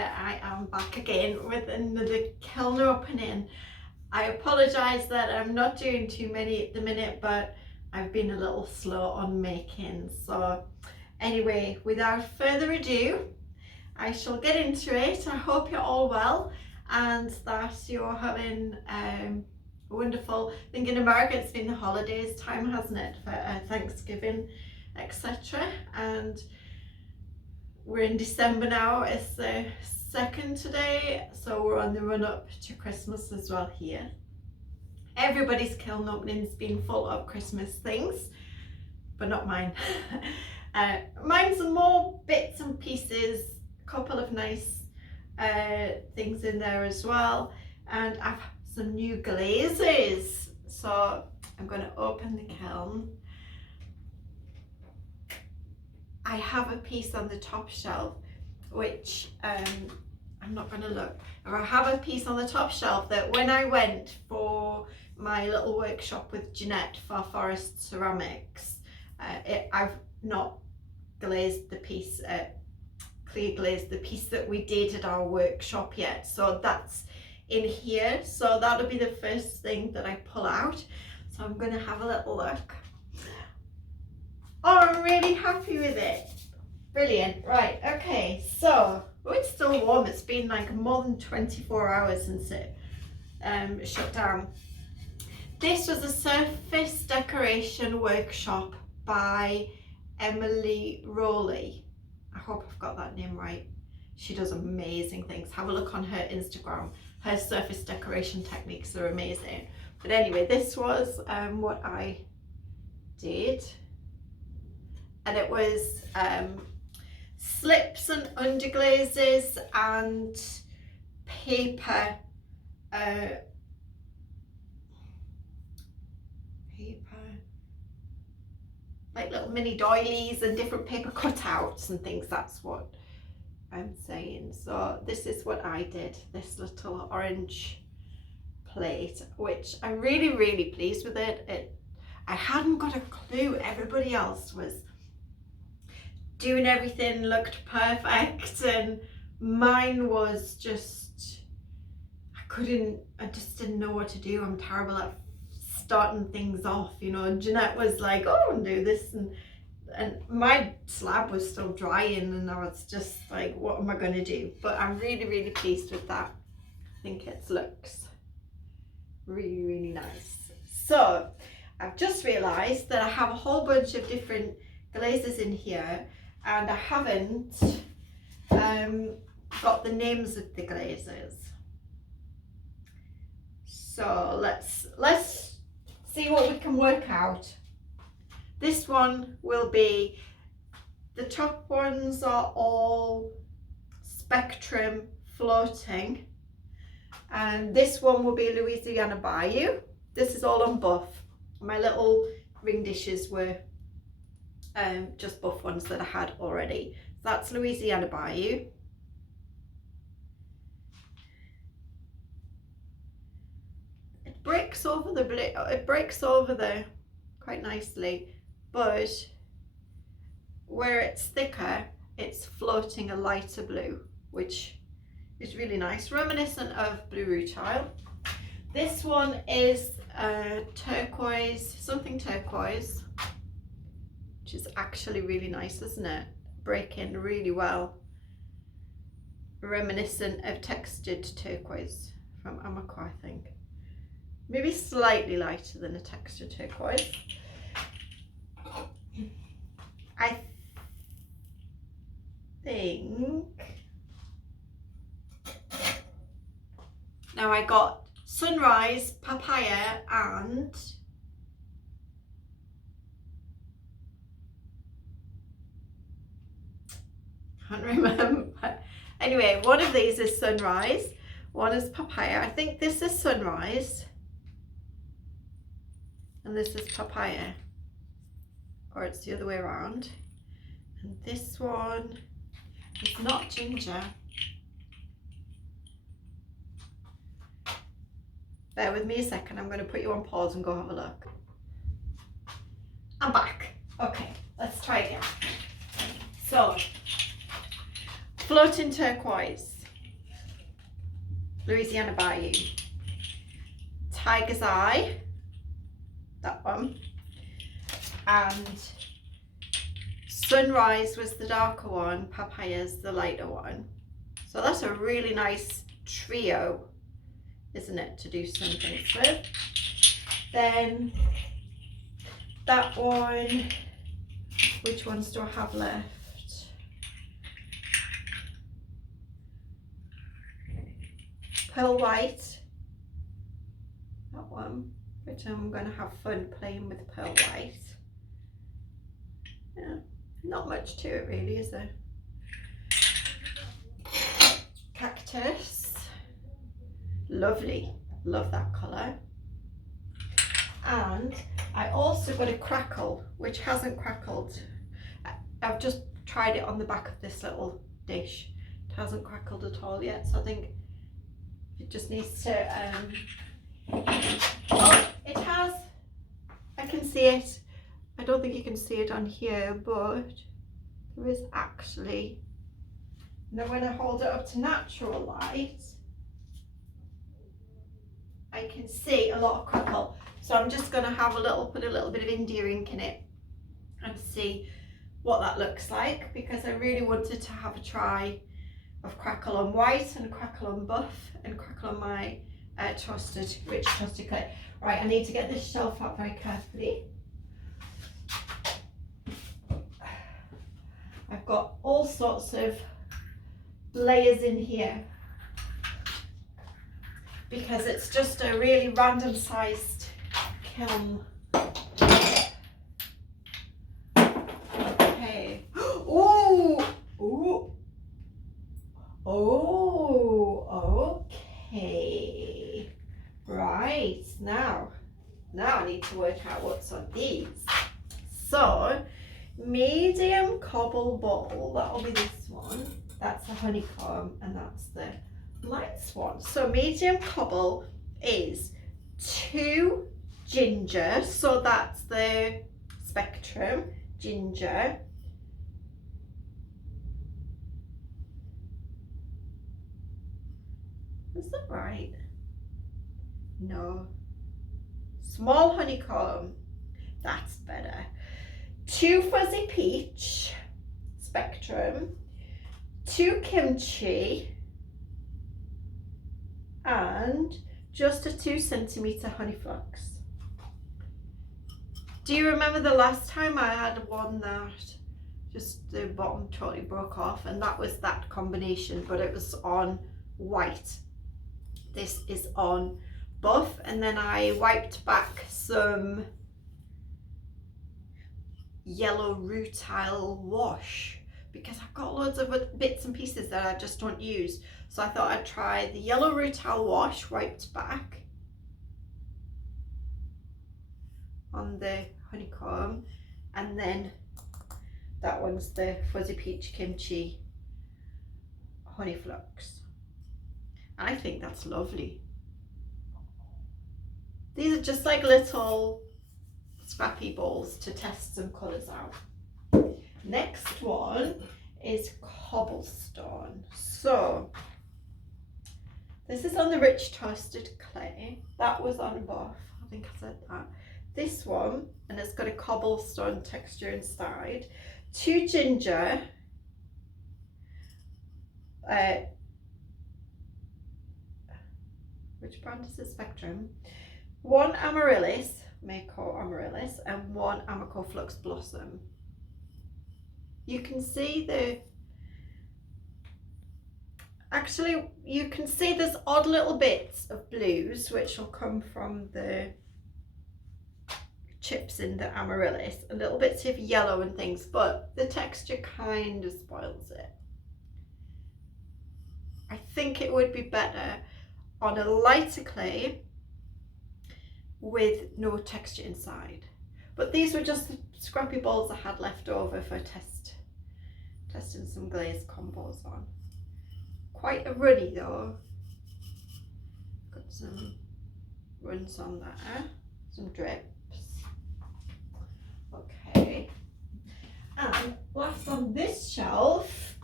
here I am back again with another kiln opening. I apologise that I'm not doing too many at the minute, but I've been a little slow on making. So anyway, without further ado, I shall get into it. I hope you're all well and that you're having wonderful. I think in America it's been the holidays time, hasn't it, for Thanksgiving, etc. And we're in December now. It's the 2nd today, so we're on the run up to Christmas as well here. Everybody's kiln opening's been full of Christmas things, but not mine. Mine's more bits and pieces, a couple of nice things in there as well, and I've some new glazes, so I'm going to open the kiln. I have a piece on the top shelf which I'm not going to look. I have a piece on the top shelf that when I went for my little workshop with Jeanette for Forest Ceramics, I've not glazed the piece, clear glazed the piece that we did at our workshop yet, so that's in here, so that'll be the first thing that I pull out. So I'm going to have a little look. Oh, I'm really happy with it. Brilliant. Right, okay, so it's still warm. It's been like more than 24 hours since it shut down. This was a surface decoration workshop by Emily Rowley. I hope I've got that name right. She does amazing things. Have a look on her Instagram. Her surface decoration techniques are amazing. But anyway, this was what I did. And it was slips and underglazes and paper, like little mini doilies and different paper cutouts and things. That's what I'm saying. So this is what I did, this little orange plate, which I'm really pleased with it. I hadn't got a clue. Everybody else was doing everything, looked perfect, and mine was just, I just didn't know what to do. I'm terrible at starting things off, you know. Jeanette was like, oh, and do this, and my slab was still drying, and I was just like, what am I going to do? But I'm really pleased with that. I think it looks really nice. So I've just realised that I have a whole bunch of different glazes in here, and I haven't got the names of the glazes. So let's see what we can work out. This one will be, the top ones are all Spectrum floating, and this one will be Louisiana Bayou. This is all on buff. My little ring dishes were just buff ones that I had already. So that's Louisiana Bayou. It breaks over the quite nicely, but where it's thicker, it's floating a lighter blue, which is really nice, reminiscent of Blue Rutile. This one is turquoise, something turquoise, which is actually really nice, isn't it? Breaking really well. Reminiscent of textured turquoise from Amaco, I think. Maybe slightly lighter than a textured turquoise. I think. Now I got Sunrise, Papaya, and can't remember. Anyway, one of these is Sunrise, one is Papaya. I think this is Sunrise and this is Papaya, or it's the other way around. And this one is not Ginger. Bear with me a second, I'm going to put you on pause and go have a look. I'm back. Okay, Let's try again. So, floating turquoise. Louisiana Bayou, Tiger's Eye, that one, and Sunrise was the darker one, Papaya's the lighter one. So that's a really nice trio, isn't it, to do some things with. Then that one, which ones do I have left? Pearl White, that one, which I'm going to have fun playing with Pearl White. Yeah, not much to it really, is there? Cactus, lovely, love that colour. And I also got a crackle, which hasn't crackled. I've just tried it on the back of this little dish. It hasn't crackled at all yet, so I think it just needs to, oh, it has, I can see it. I don't think you can see it on here, but there is actually, now when I hold it up to natural light, I can see a lot of crackle. So I'm just going to have put a little bit of India ink in it and see what that looks like, because I really wanted to have a try of crackle on white and crackle on buff and crackle on my rich toasted clay. Right, I need to get this shelf out very carefully. I've got all sorts of layers in here because it's just a really random sized kiln. Okay. Oh, oh, oh, okay. Right, now I need to work out what's on these. So, medium cobble ball, that'll be this one. That's a honeycomb and that's the light swan. So medium cobble is 2 ginger, so that's the Spectrum ginger. Is that right? No. Small honeycomb, that's better. 2 fuzzy peach, Spectrum. 2 kimchi, and just a 2 centimeter honey flux. Do you remember the last time I had one that just the bottom totally broke off, and that was that combination, but it was on white. This is on buff, and then I wiped back some yellow rutile wash because I've got loads of bits and pieces that I just don't use. So I thought I'd try the yellow rutile wash wiped back on the honeycomb, and then that one's the fuzzy peach kimchi honey flux. I think that's lovely. These are just like little scrappy balls to test some colours out. Next one is cobblestone. So this is on the rich toasted clay. That was on buff, I think I said that. This one, and it's got a cobblestone texture inside. 2 ginger, which brand is it? Spectrum. 1 amaryllis, Mako amaryllis, and 1 Amaco Flux Blossom. You can see you can see there's odd little bits of blues which will come from the chips in the amaryllis, and little bits of yellow and things, but the texture kind of spoils it. I think it would be better on a lighter clay with no texture inside. But these were just the scrappy balls I had left over for testing some glaze combos on. Quite a runny though. Got some runs on there, some drips. Okay. And last on this shelf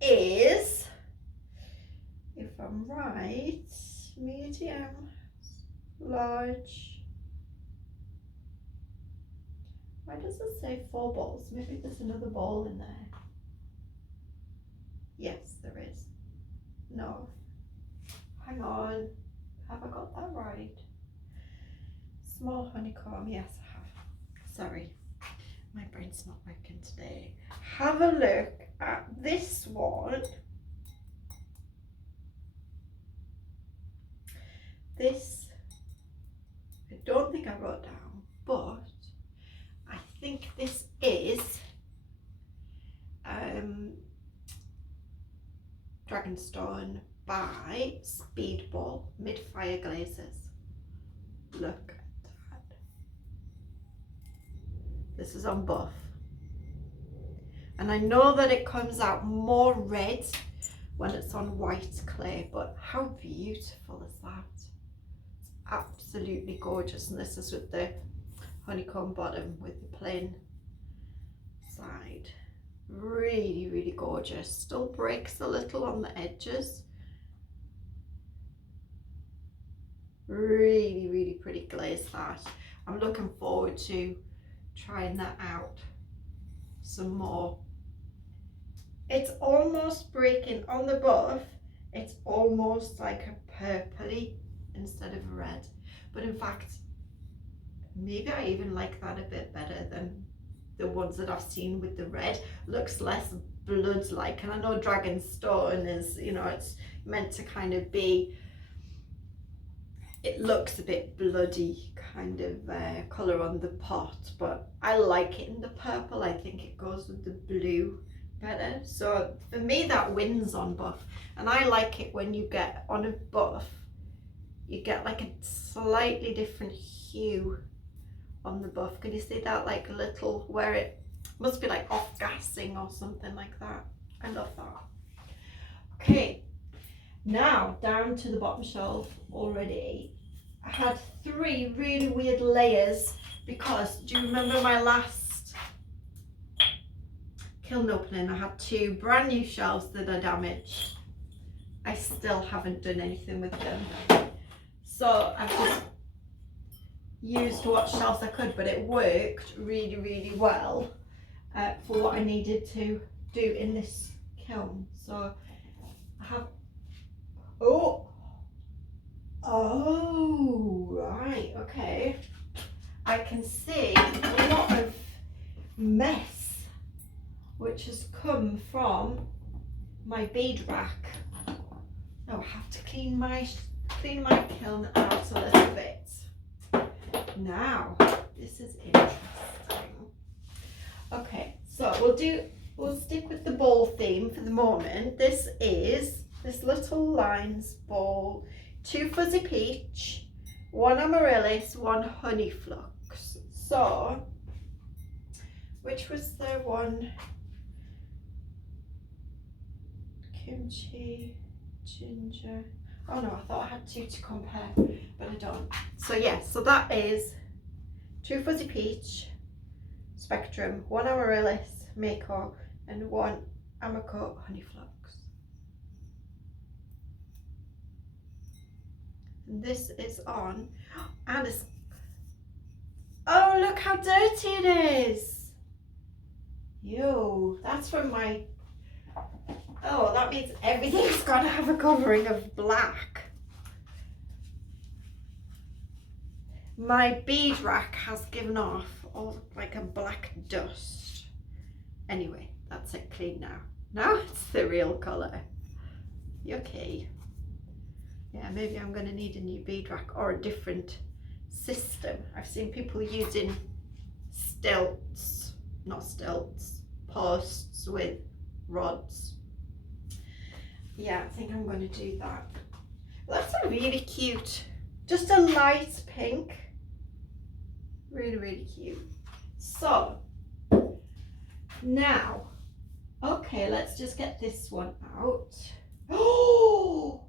is, if I'm right, medium, large. Why does it say 4 balls? Maybe there's another ball in there. Yes, there is. No. Hang on. Have I got that right? Small honeycomb. Yes, I have. Sorry. My brain's not working today. Have a look at this one. This, I don't think I wrote down, but I think this is Dragonstone by Speedball Mid-Fire Glazes. Look at that. This is on buff. And I know that it comes out more red when it's on white clay, but how beautiful is that? It's absolutely gorgeous. And this is with the honeycomb bottom with the plain side. Really, really gorgeous. Still breaks a little on the edges. Really, really pretty glaze that. I'm looking forward to trying that out some more. It's almost breaking on the buff. It's almost like a purpley instead of a red. But in fact, maybe I even like that a bit better than the ones that I've seen with the red. Looks less blood-like, and I know Dragonstone is, you know, it's meant to kind of be, it looks a bit bloody kind of colour on the pot, but I like it in the purple. I think it goes with the blue better. So for me that wins on buff, and I like it when you get on a buff, you get like a slightly different hue on the buff. Can you see that, like a little, where it must be like off gassing or something like that? I love that. Okay, now down to the bottom shelf already. I had 3 really weird layers because, do you remember my last kiln opening? I had 2 brand new shelves that I damaged. I still haven't done anything with them. So I've just used what shelves I could, but it worked really, really well for what I needed to do in this kiln. So I have, oh, right, okay. I can see a lot of mess which has come from my bead rack. Now I have to clean my kiln out a little bit. Now, this is interesting. Okay, so we'll stick with the ball theme for the moment. This is this little lines ball, 2 fuzzy peach, 1 amaryllis, 1 honey flux. So, which was the one? Kimchi, ginger. Oh no, I thought I had 2 to compare, but I don't. So yeah, so that is 2 fuzzy peach, spectrum, 1 amaryllis, mako, and 1 amaco honey flux. And this is on, and it's, oh look how dirty it is. Yo, that's from my, oh, that means everything's got to have a covering of black. My bead rack has given off all like a black dust. Anyway, that's it clean now. Now it's the real colour. Yucky. Yeah, maybe I'm going to need a new bead rack or a different system. I've seen people using posts with rods. Yeah, I think I'm going to do that. Well, that's a really cute, just a light pink. Really, really cute. So, now, okay, let's just get this one out. Oh,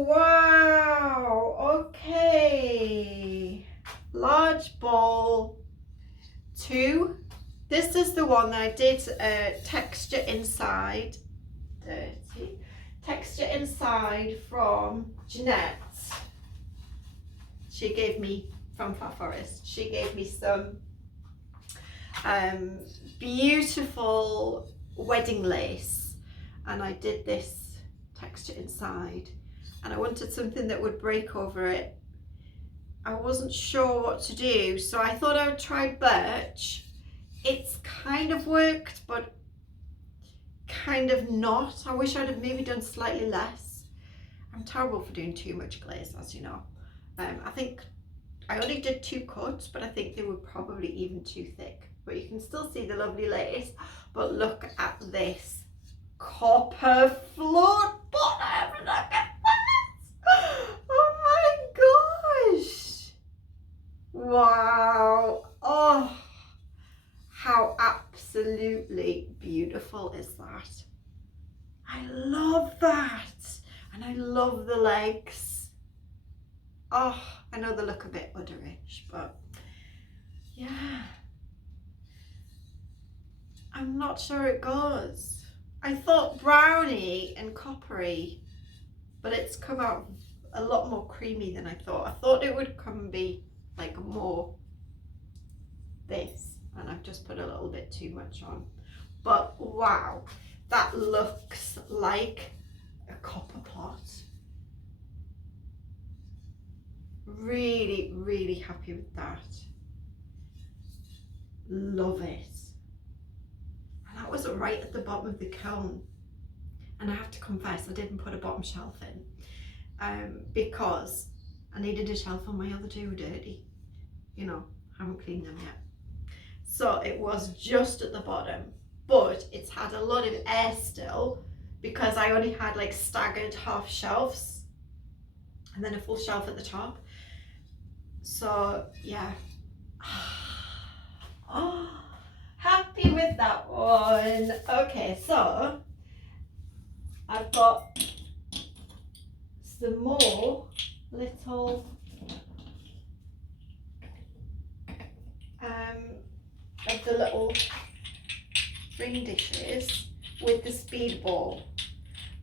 wow, okay. Large ball, 2. This is the one that I did texture inside. Dirty. texture inside from Jeanette. She gave me, from Far Forest, she gave me some beautiful wedding lace, and I did this texture inside, and I wanted something that would break over it. I wasn't sure what to do, so I thought I would try birch. It's kind of worked, but kind of not. I wish I'd have maybe done slightly less. I'm terrible for doing too much glaze, as you know. I think I only did 2 coats, but I think they were probably even too thick. But you can still see the lovely lace. But look at this copper float bottom. Look at that! Oh my gosh! Wow! Oh, how absolutely beautiful is that? I love that, and I love the legs. Oh, I know they look a bit udderish, but yeah, I'm not sure it goes. I thought brownie and coppery, but it's come out a lot more creamy than I thought. I thought it would come and be like more this, and I've just put a little bit too much on. But wow, that looks like a copper pot. Really, really happy with that. Love it. And that was right at the bottom of the kiln. And I have to confess, I didn't put a bottom shelf in because I needed a shelf on my other 2 dirty. You know, haven't cleaned them yet. So it was just at the bottom, but it's had a lot of air still because I only had like staggered half shelves and then a full shelf at the top. So yeah, oh, happy with that one. Okay, so I've got some more little of the little ring dishes with the speedball.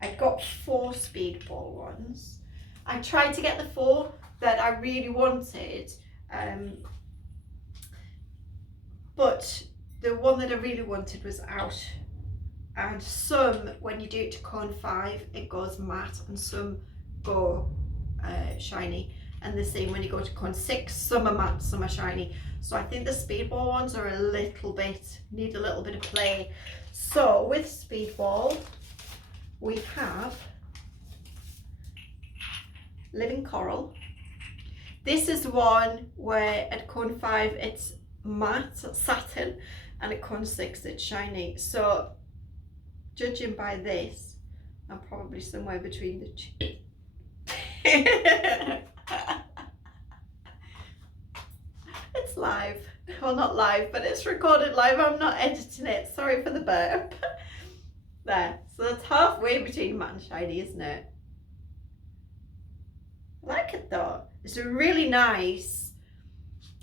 I got 4 speedball ones. I tried to get the 4 that I really wanted, but the one that I really wanted was out, and some, when you do it to cone 5, it goes matte, and some go shiny, and the same when you go to cone 6, some are matte, some are shiny. So I think the speedball ones are a little bit, need a little bit of play. So with speedball, we have Living Coral. This is one where at cone 5 it's matte satin, and at cone 6 it's shiny. So judging by this, I'm probably somewhere between the 2. It's live. Well, not live, but it's recorded live. I'm not editing it. Sorry for the burp. There. So that's halfway between matte and shiny, isn't it? I like it though. It's really nice.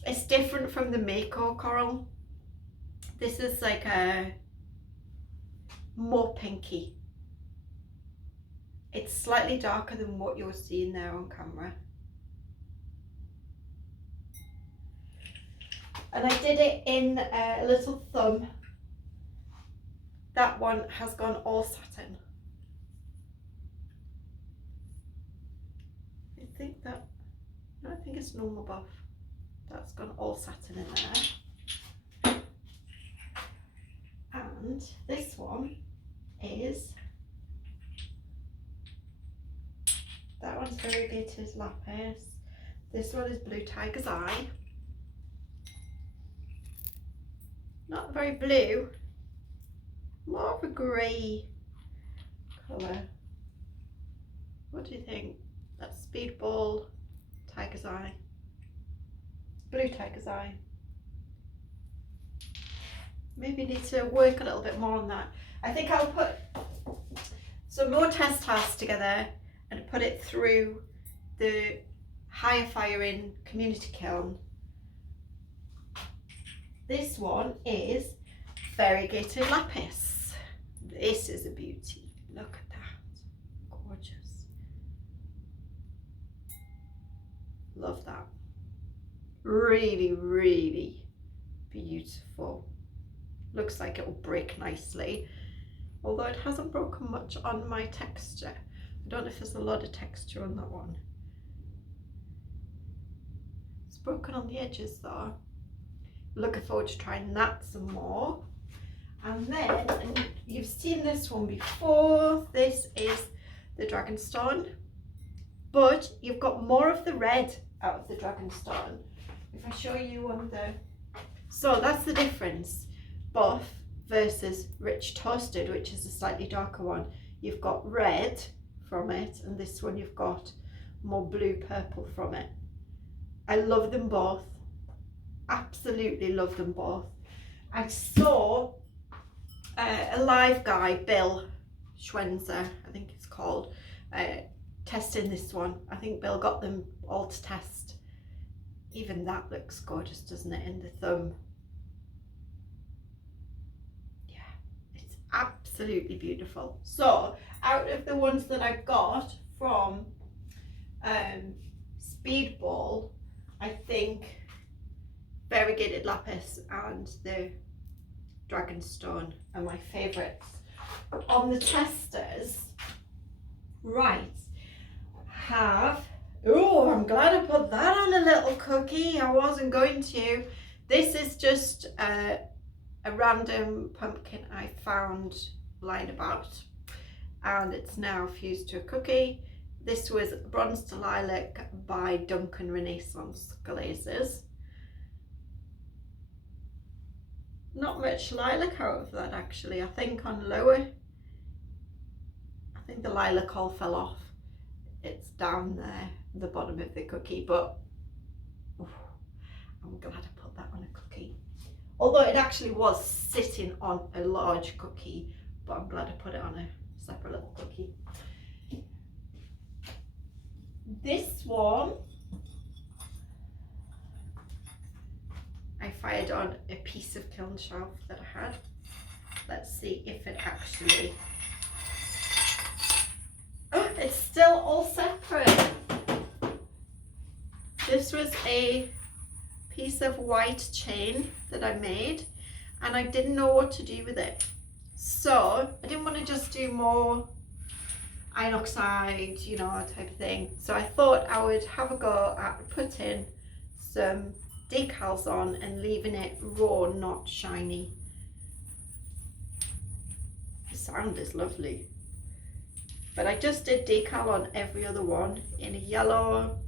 It's different from the Mako coral. This is like a more pinky. It's slightly darker than what you're seeing there on camera. And I did it in a little thumb. That one has gone all satin. I think that, no, I think it's normal buff. That's gone all satin in there. And this one is, that one's variegated lapis. This one is Blue Tiger's Eye. Not very blue, more of a grey colour. What do you think? That's Speedball, Tiger's Eye, Blue Tiger's Eye. Maybe need to work a little bit more on that. I think I'll put some more test tasks together and put it through the higher firing community kiln. This one is variegated lapis. This is a beauty. Look at that. Love that. Really, really beautiful. Looks like it will break nicely, although it hasn't broken much on my texture. I don't know if there's a lot of texture on that one. It's broken on the edges though. Looking forward to trying that some more. And then, and you've seen this one before, this is the Dragonstone, but you've got more of the red out of the Dragonstone. If I show you on the, so that's the difference. Buff versus rich toasted, which is a slightly darker one. You've got red from it, and this one you've got more blue purple from it. I love them both, absolutely love them both. I saw a live guy, Bill Schwenzer, I think it's called, testing this one. I think Bill got them all to test. Even that looks gorgeous, doesn't it, in the thumb? Absolutely beautiful. So out of the ones that I got from Speedball, I think variegated lapis and the Dragonstone are my favourites. On the testers, right, have, oh, I'm glad I put that on a little cookie. I wasn't going to. This is just a random pumpkin I found lying about, and it's now fused to a cookie. This was Bronze to Lilac by Duncan Renaissance Glazes. Not much lilac out of that actually. I think on lower, I think the lilac all fell off. It's down there, the bottom of the cookie, but oh, I'm glad I put that on a cookie. Although it actually was sitting on a large cookie, but I'm glad I put it on a separate little cookie. This one, I fired on a piece of kiln shelf that I had. Let's see if it actually, oh, it's still all separate. This was a piece of white chain that I made, and I didn't know what to do with it, so I didn't want to just do more iron oxide, you know, type of thing. So I thought I would have a go at putting some decals on and leaving it raw, not shiny. The sound is lovely, but I just did decal on every other one in a yellow,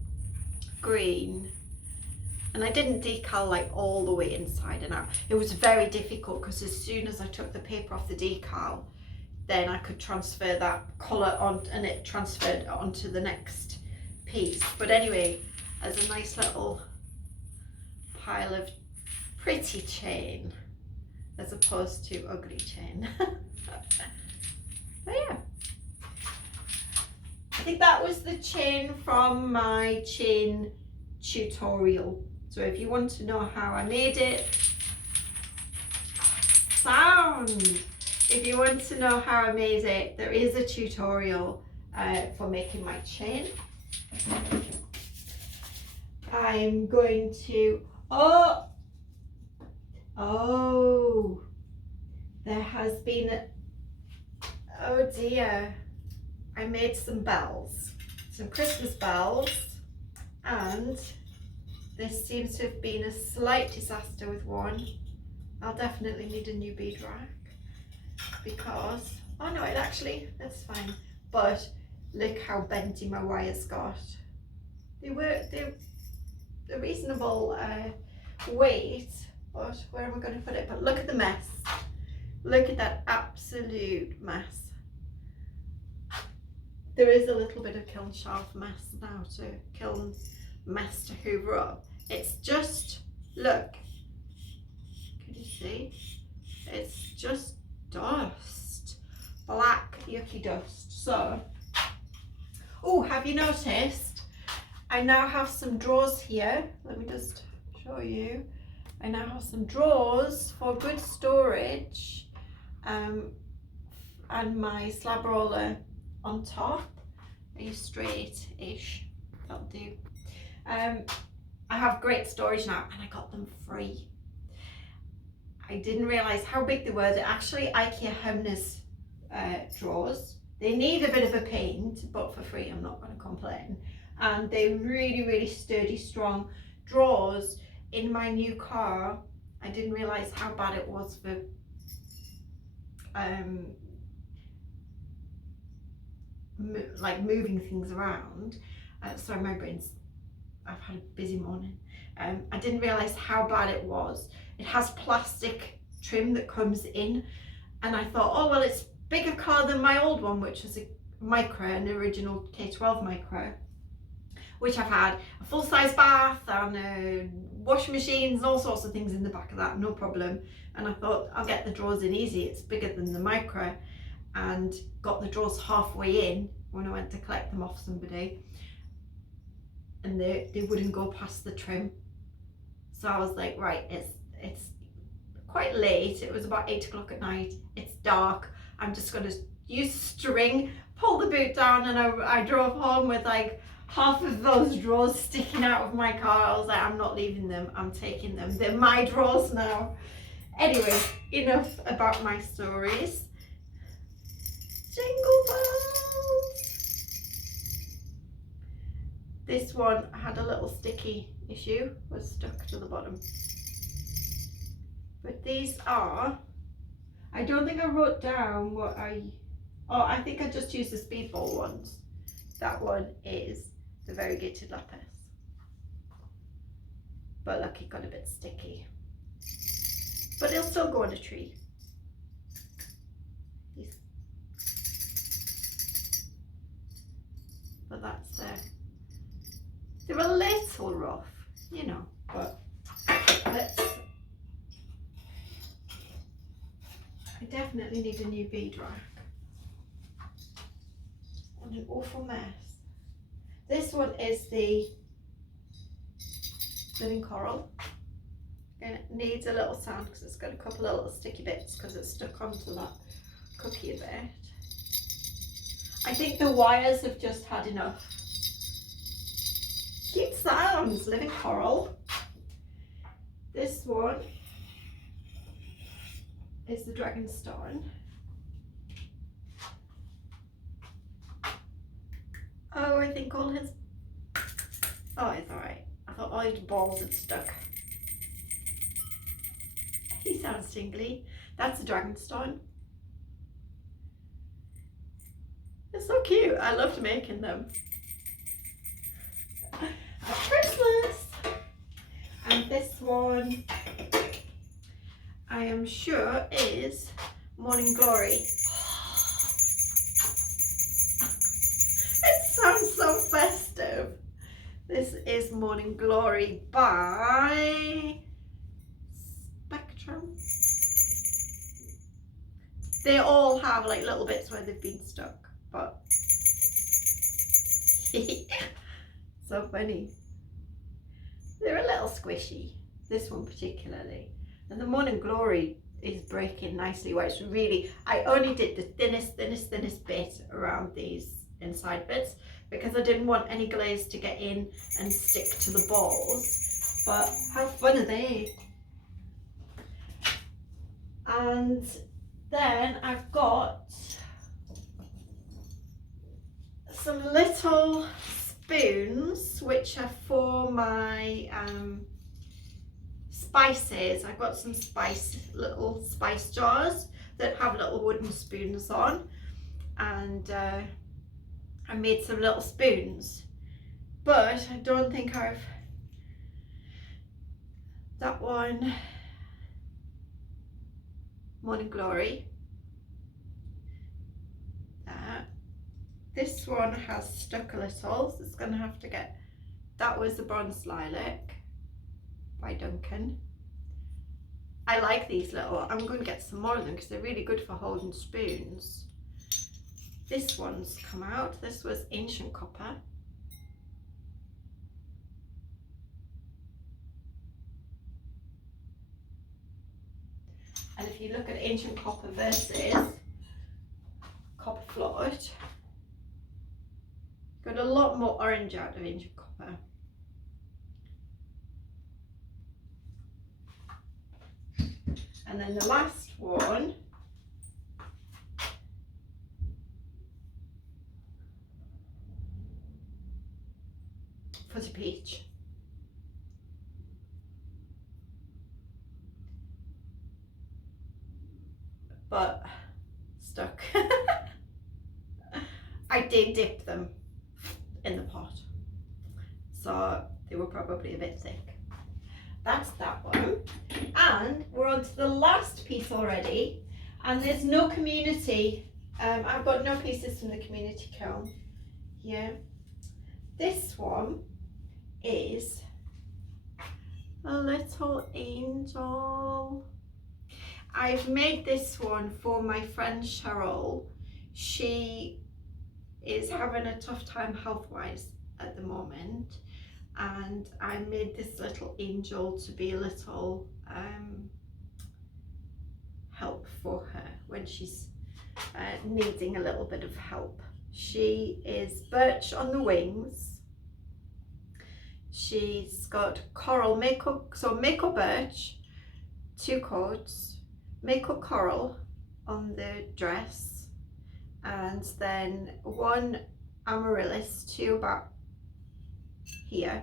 green, and I didn't decal like all the way inside and out. It was very difficult because as soon as I took the paper off the decal, then I could transfer that colour on, and it transferred onto the next piece. But anyway, as a nice little pile of pretty chain as opposed to ugly chain. But yeah, I think that was the chain from my chain tutorial. So if you want to know how I made it, if you want to know how I made it, there is a tutorial for making my chain. I'm going to, oh, there has been, oh dear, I made some bells, some Christmas bells, and this seems to have been a slight disaster with one. I'll definitely need a new bead rack because, oh no, it actually, that's fine. But look how bendy my wires got. They're a reasonable weight, but where am I going to put it? But look at the mess. Look at that absolute mess. There is a little bit of kiln shelf mess now to kiln mess to hoover up. It's just, look, can you see? It's just dust, black yucky dust. So, oh, have you noticed I now have some drawers here? Let me just show you. I now have some drawers for good storage, and my slab roller on top. Are you straight-ish? That'll do. I have great storage now, and I got them free. I didn't realise how big they were. They're actually IKEA Homeless drawers. They need a bit of a paint, but for free, I'm not going to complain. And they're really, really sturdy, strong drawers. In my new car, I didn't realise how bad it was for like moving things around. Sorry, my brain's, I've had a busy morning. I didn't realise how bad it was. It has plastic trim that comes in, and I thought, oh well, it's bigger car than my old one, which was a micro, an original K12 micro, which I've had a full-size bath and washing machines, all sorts of things in the back of that, no problem. And I thought, I'll get the drawers in easy, it's bigger than the micro, and got the drawers halfway in when I went to collect them off somebody, and they wouldn't go past the trim. So I was like, right, it's quite late, it was about 8 o'clock at night, it's dark, I'm just going to use string, pull the boot down, and I drove home with like half of those drawers sticking out of my car. I was like, I'm not leaving them, I'm taking them, they're my drawers now. Anyway, enough about my stories. Jingle bells! This one had a little sticky issue, was stuck to the bottom. But these are, I don't think I wrote down what I think I just used the speedball ones. That one is the variegated lapis. But look, it got a bit sticky. But it'll still go on a tree. But that's they're a little rough, you know, but I definitely need a new bead rack. And an awful mess. This one is the living coral. And it needs a little sound because it's got a couple of little sticky bits because it's stuck onto that cookie a bit. I think the wires have just had enough. Cute sounds, living coral. This one is the dragonstone. Oh, I think all his, oh, it's alright. I thought all his balls had stuck. He sounds tingly. That's the dragonstone. It's so cute. I loved making them at Christmas. And this one, I am sure, is Morning Glory. It sounds so festive. This is Morning Glory by SPECTRUM. They all have like little bits where they've been stuck, but so funny. They're a little squishy, this one particularly. And the Morning Glory is breaking nicely, where it's really, I only did the thinnest bit around these inside bits because I didn't want any glaze to get in and stick to the balls. But how fun are they? And then I've got some little spoons which are for my spices. I've got some little spice jars that have little wooden spoons on, and I made some little spoons, but I don't think I've, that one, Morning Glory. This one has stuck a little, so it's going to have to get, that was the Bronze Lilac by Duncan. I like these little, I'm going to get some more of them because they're really good for holding spoons. This one's come out, this was Ancient Copper. And if you look at Ancient Copper versus Copper Float, got a lot more orange out of Ancient Copper. And then the last one for the peach. But stuck. I did dip them in the pot, so they were probably a bit thick. That's that one. And we're on to the last piece already, and there's no community. I've got no pieces from the community kiln here. This one is a little angel. I've made this one for my friend Cheryl. She is having a tough time health-wise at the moment, and I made this little angel to be a little help for her when she's needing a little bit of help. She is birch on the wings. She's got coral Mako, so Mako birch, 2 coats, Mako coral on the dress, and then 1 amaryllis to about here.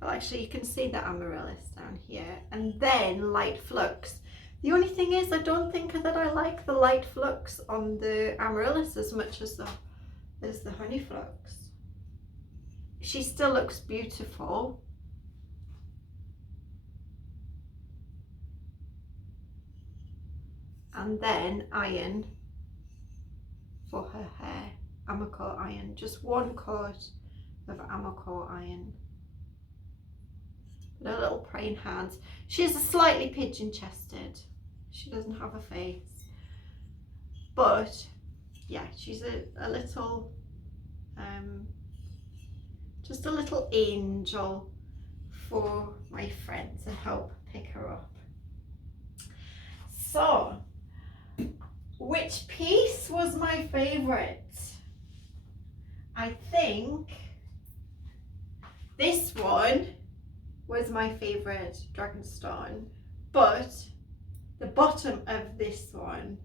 Well, actually you can see the amaryllis down here, and then light flux. The only thing is, I don't think that I like the light flux on the amaryllis as much as the honey flux. She still looks beautiful. And then iron for her hair, Amako iron, just 1 coat of Amako iron. Her little praying hands. She's a slightly pigeon chested. She doesn't have a face, but yeah, she's a little, just a little angel for my friend to help pick her up. So, which piece was my favorite? I think this one was my favorite dragonstone, but the bottom of this one,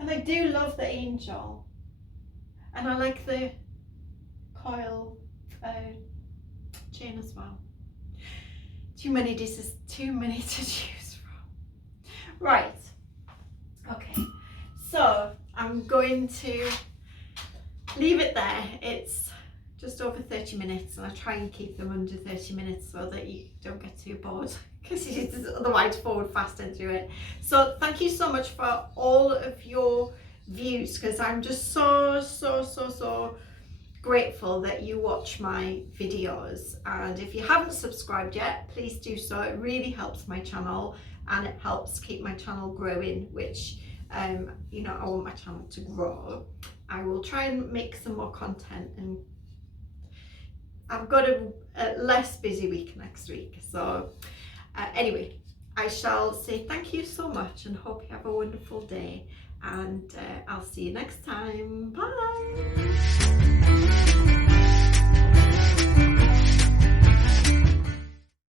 and I do love the angel, and I like the coil chain as well. Too many to choose from. Right, okay, so I'm going to leave it there. It's just over 30 minutes, and I try and keep them under 30 minutes so that you don't get too bored, because you just otherwise forward fast into it. So thank you so much for all of your views, because I'm just so grateful that you watch my videos. And if you haven't subscribed yet, please do so. It really helps my channel, and it helps keep my channel growing, which you know, I want my channel to grow. I will try and make some more content, and I've got a less busy week next week. So anyway, I shall say thank you so much and hope you have a wonderful day, and I'll see you next time. Bye.